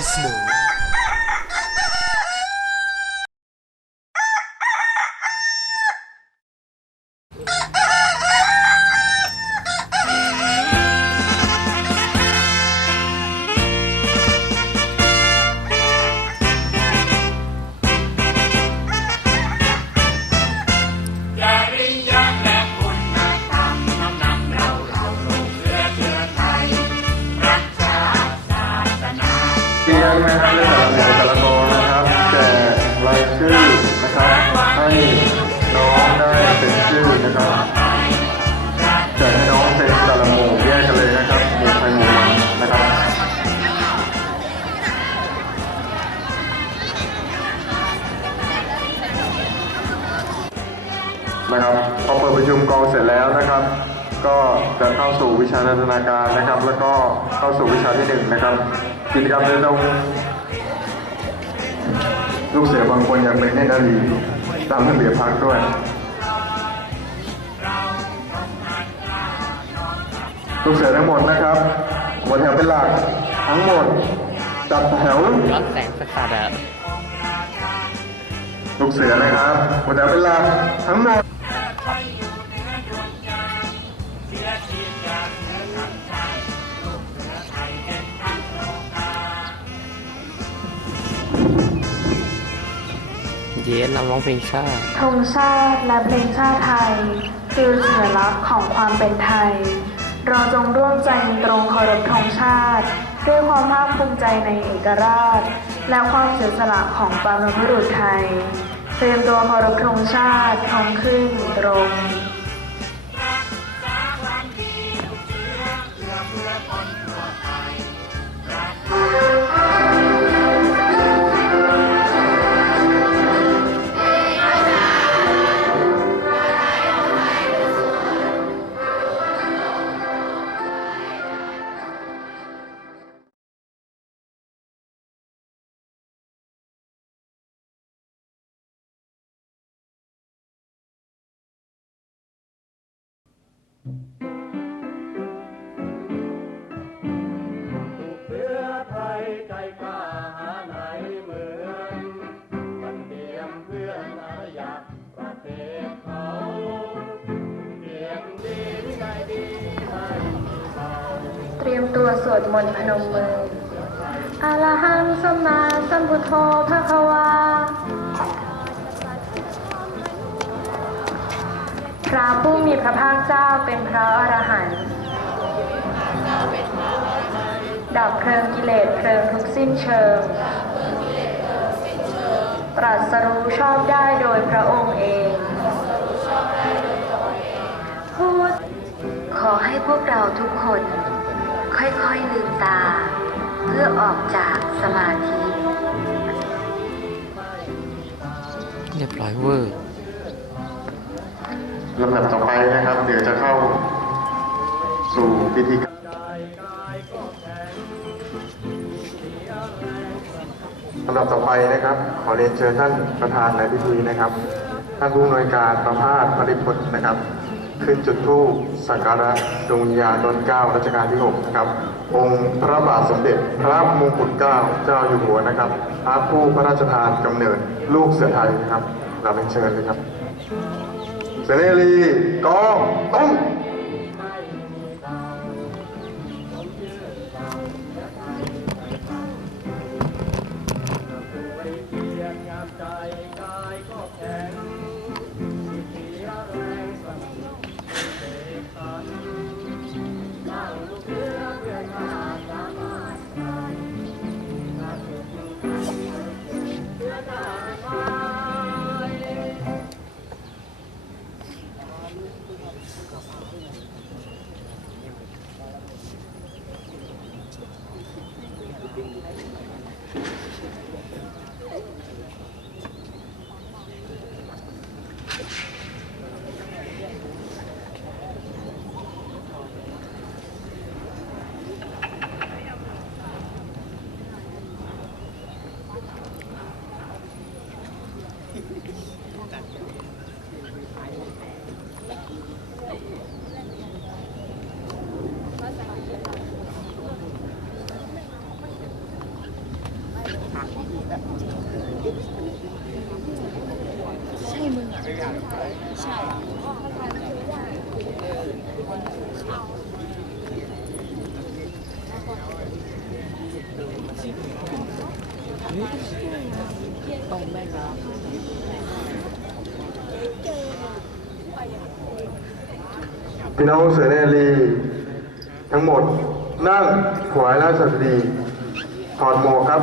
Slow. ชื่อนะครับแจกให้น้องเป็นแต่ละหมู่แยกกันเลยนะครับหมู่ใครหมู่มันนะครับนะครับพอเปิดประชุมกองเสร็จแล้วนะครับ ก็จะเข้าสู่วิชานันทนาการนะครับ แล้วก็เข้าสู่วิชาที่หนึ่งนะครับกิจกรรมจะต้องลูกเสือบางคนยังไม่ให้นาลีตามระเบียบพักด้วย ลูกเสือทั้งหมดนะครับหมดแถวเป็นหลักทั้งหมดจัดแถวย้อนแสงสักสัดอะลูกเสือนะครับหมดแถวเป็นหลักทั้งหมดเย็นนำร้องเพลงชาติธงชาติและเพลงชาติไทย คือสัญลักษณ์ของความเป็นไทย เราจงร่วมใจตรงเคารพธงชาติ ด้วยความภาคภูมิใจในเอกราช และความเสียสละของบรรพบุรุษไทย เตรียมตัวเคารพธงชาติทงขึ้นตรง มตัวสวดมนต์พนมมืออาลาหังสัมมาสัมพุทโธพระคะวา พระผู้มีพระภาคเจ้าเป็นพระอรหันต์ดับเพลิงกิเลสเพลิงทุกสิ้นเชิง ตรัสรู้ชอบได้โดยพระองค์เองพูดขอให้พวกเราทุกคน ค่อยๆลืมตา เพื่อออกจากสมาธิ เรียบร้อยเวอร์ลำดับต่อไปนะครับ เดี๋ยวจะเข้าสู่พิธีการลำดับต่อไปนะครับ ขอเรียนเชิญท่านประธานในพิธีนะครับ ท่านผู้อำนวยการประภาสปริพจน์นะครับ ขึ้นจุดธูปสักการะดวงวิญญาณต้นเก้ารัชกาลที่6นะครับ องค์พระบาทสมเด็จพระมงกุฎเกล้าเจ้าอยู่หัวนะครับพระผู้พระราชทานกำเนิดลูกเสือไทยนะครับเราเป็นเชิญเลยครับเสรีรีกองต้ม พี่น้องเสือเนรีทั้งหมดนั่งถวายราชสดีถอดหมวกครับ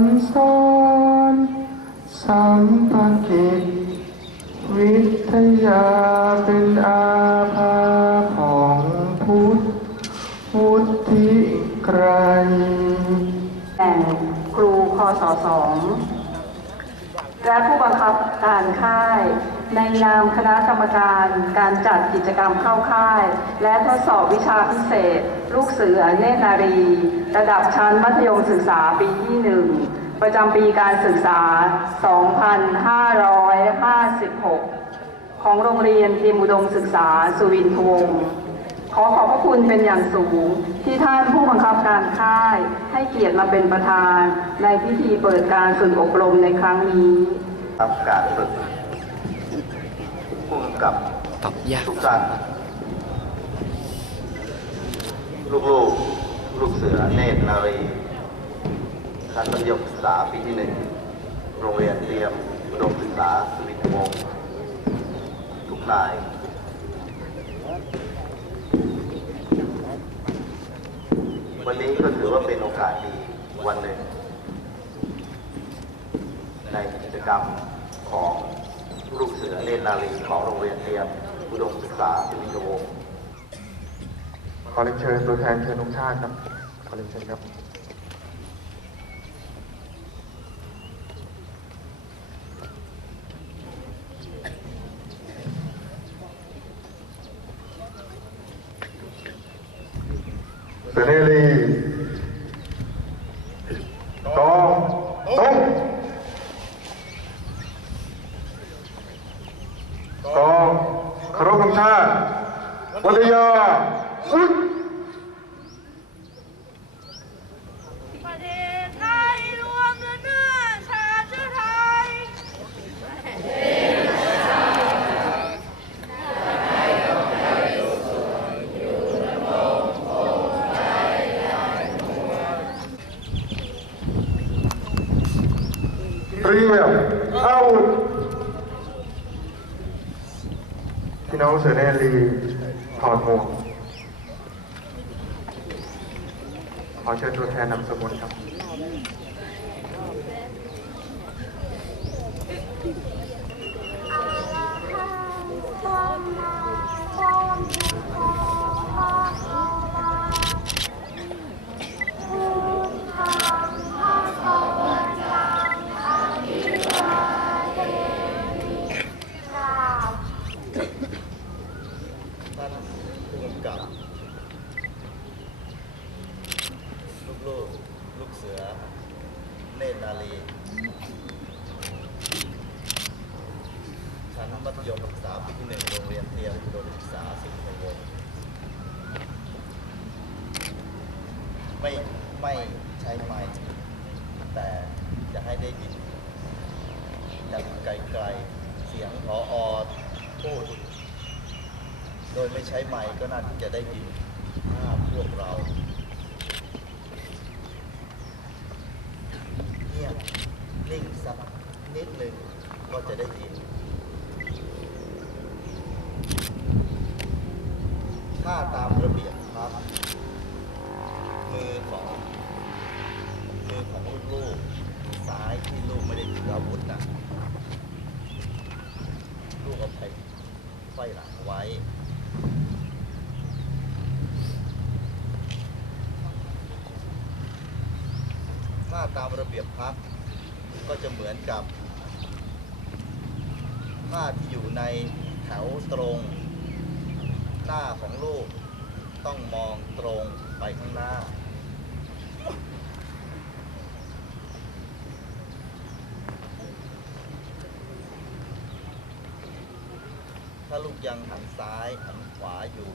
งสอนสัมภกิจวิทยาเป็นอาภาของพุทธพุทธิไกรแห่งครูคอสอสองและผู้บังคับการค่าย ในนามคณะกรรมการการจัดกิจกรรมเข้าค่าย และทดสอบวิชาพิเศษ ลูกเสือเนตรนารี ระดับชั้นมัธยมศึกษาปีที่หนึ่งประจำปีการศึกษา 2556 ของโรงเรียนเตรียมอุดมศึกษาสุวินทวงศ์ขอขอบพระคุณเป็นอย่างสูงที่ท่านผู้บังคับการค่าย ให้เกียรติมาเป็นประธาน ในพิธีเปิดการฝึกอบรมในครั้งนี้ ครับการฝึก กำกับตอบยากทุกท่านลูกลูกๆ ลูกเสือเนตรนารีชั้นมัธยมศึกษาปีที่หนึ่งโรงเรียนเตรียมอุดมศึกษาสุวินทวงศ์ทุกนายวันนี้ก็ถือว่าเป็นโอกาสดีวันหนึ่งในกิจกรรมของ ลูกเสือเนตรนาลีของโรงเรียนเตรียมอุดมศึกษาสุวินทวงศ์ขอเรียนเชิญตัวแทนเชิญองชาติครับขอเรียนเชิญครับ เสนรีกองตรงกองเคารพธงชาติวั ทยาอุ้ย ประเทศไทยรวมเนื้อชาติไทย เตรียมอาวุธพี่น้องเสือเน รีถอดหมวกขอเชิญตัวแทนนำสมุดครับ กับลูกลูกๆลูกเสือ เนตรนารีชั้นมัธยมศึกษาปีที่หนึ่งโรงเรียนเตรียมอุดมศึกษาสุขวงศ์ไม่ไม่ใช้ไม้แต่จะให้ได้ยินจากไกลๆเสียงพออพูด โดยไม่ใช้ไม้ก็น่าจะได้ยินภาพพวกเราเงียบนิ่งสักนิดหนึ่งก็จะได้ยิน ถ้าตามระเบียบครับ มือของมือของลูกซ้ายที่ลูกไม่ได้ถืออาวุธนะลูกเอาไปไฟหลังไว้ ตามระเบียบพักก็จะเหมือนกับผ้าที่อยู่ในแถวตรง หน้าของลูกต้องมองตรงไปข้างหน้า ถ้าลูกยังหันซ้ายหันขวาอยู่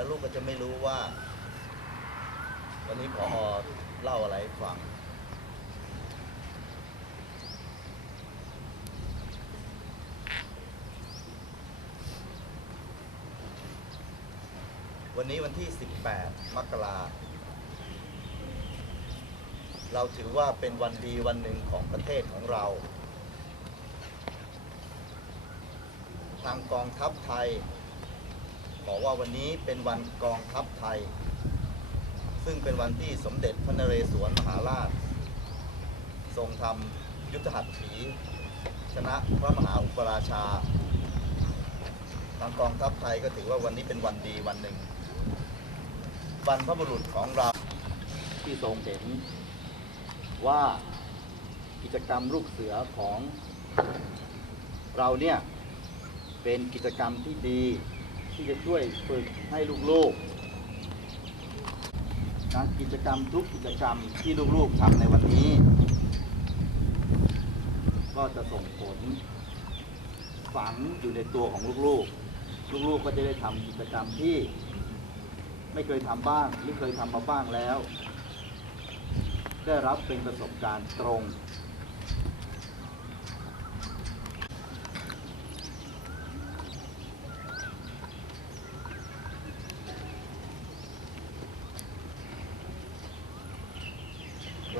แล้วลูกก็จะไม่รู้ว่า วันนี้พอเล่าอะไรให้ฟัง วันนี้วันที่ 18 มกราเราถือว่าเป็นวันดีวันหนึ่งของประเทศของเรา ทางกองทัพไทย บอกว่าวันนี้เป็นวันกองทัพไทย ซึ่งเป็นวันที่สมเด็จพระนเรศวรมหาราช ทรงทำยุทธหัตถี ชนะพระมหาอุปราชา ทางกองทัพไทยก็ถือว่าวันนี้เป็นวันดีวันหนึ่งบรรพบุรุษของเราที่ทรงเห็นว่ากิจกรรมลูกเสือของเราเนี่ย เป็นกิจกรรมที่ดี ที่จะช่วยฝึกให้ลูกๆนะกิจกรรมทุกกิจกรรมที่ลูกๆทำในวันนี้ ก็จะส่งผล ฝังอยู่ในตัวของลูกๆ ลูกๆก็จะได้ทำกิจกรรมที่ไม่เคยทำบ้างหรือเคยทำมาบ้างแล้ว ได้รับเป็นประสบการณ์ตรง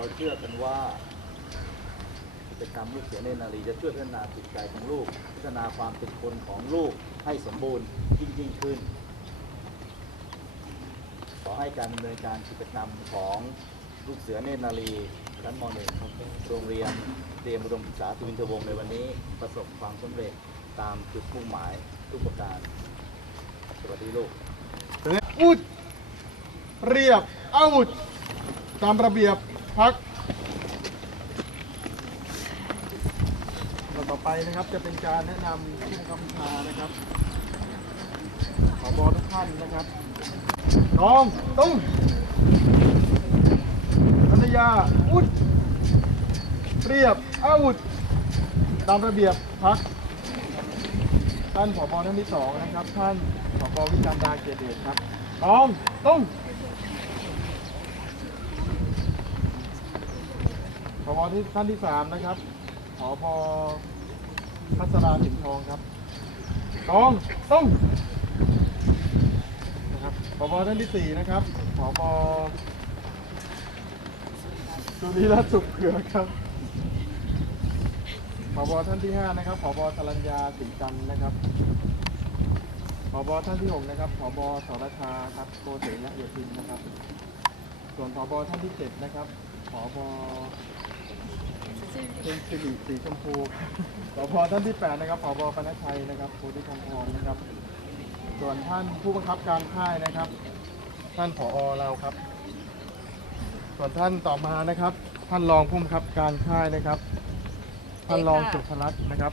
เราเชื่อกันว่ากิจกรรมลูกเสือเนรนารีจะช่วยพัฒนาจิตใจของลูก พัฒนาความเป็นคนของลูกให้สมบูรณ์ยิ่งยิ่งขึ้น ขอให้การดำเนินการกิจกรรมของลูกเสือเนรนารีชั้นม .1 โรงเรียนเตรียมอุดมศึกษาสุวินทวงศ์ในวันนี้ประสบความสำเร็จตามจุดมุ่งหมายทุกประการ สวัสดีลูก อุดเรียบอาวุธตามระเบียบ พักต่อไปนะครับจะเป็นการแนะนำผู้กำชานะครับขอบอทุกท่านนะครับน้องตุ้งภรรยาอุดเรียบอาวุธตามระเบียบพักท่านผบท่านที่สองนะครับ ท่านผบวิจันดาเกียรติเดชครับน้องตุ้ง ผบที่ท่านที่สามนะครับผบพัสราสิงห์ทองครับน้องตุ้งนะครับผบท่านที่สี่นะครับผบสุริรัตน์สุขเผือกครับผบท่านที่5นะครับผบสรัญญาสิงห์จันทร์นะครับผบท่านที่6นะครับผบสรชาครับโกเสยะเอียทินนะครับ ส่วนผบท่านที่7นะครับผบ เป็นสิริสีชมพูผบท่านที่8นะครับผบปนชัยนะครับโพธิคำพรนะครับ ส่วนท่านผู้บังคับการค่ายนะครับ ท่านผอเราครับ ส่วนท่านต่อมานะครับ ท่านรองผู้บังคับการค่ายนะครับ ท่านรองสุภรัตน์นะครับ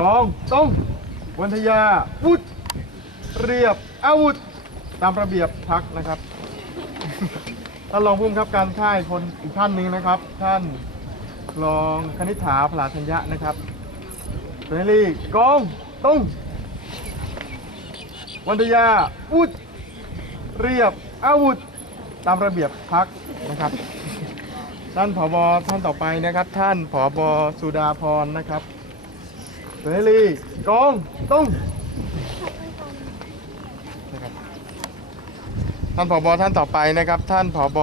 กองต้องวันทยาวุธเรียบอาวุธตามระเบียบพักนะครับท่านรองผู้บังคับการค่ายคนอีกท่านหนึ่งนะครับ ท่าน รองคณิษฐาพลาธัญญะนะครับเสรีกองต้งวันทยาวุธเรียบอาวุธตามระเบียบพักนะครับ ท่านผบท่านต่อไปนะครับ ท่านผบสุดาพรนะครับเสรีกองตุ้งท่านผบท่านต่อไปนะครับ ท่านผบ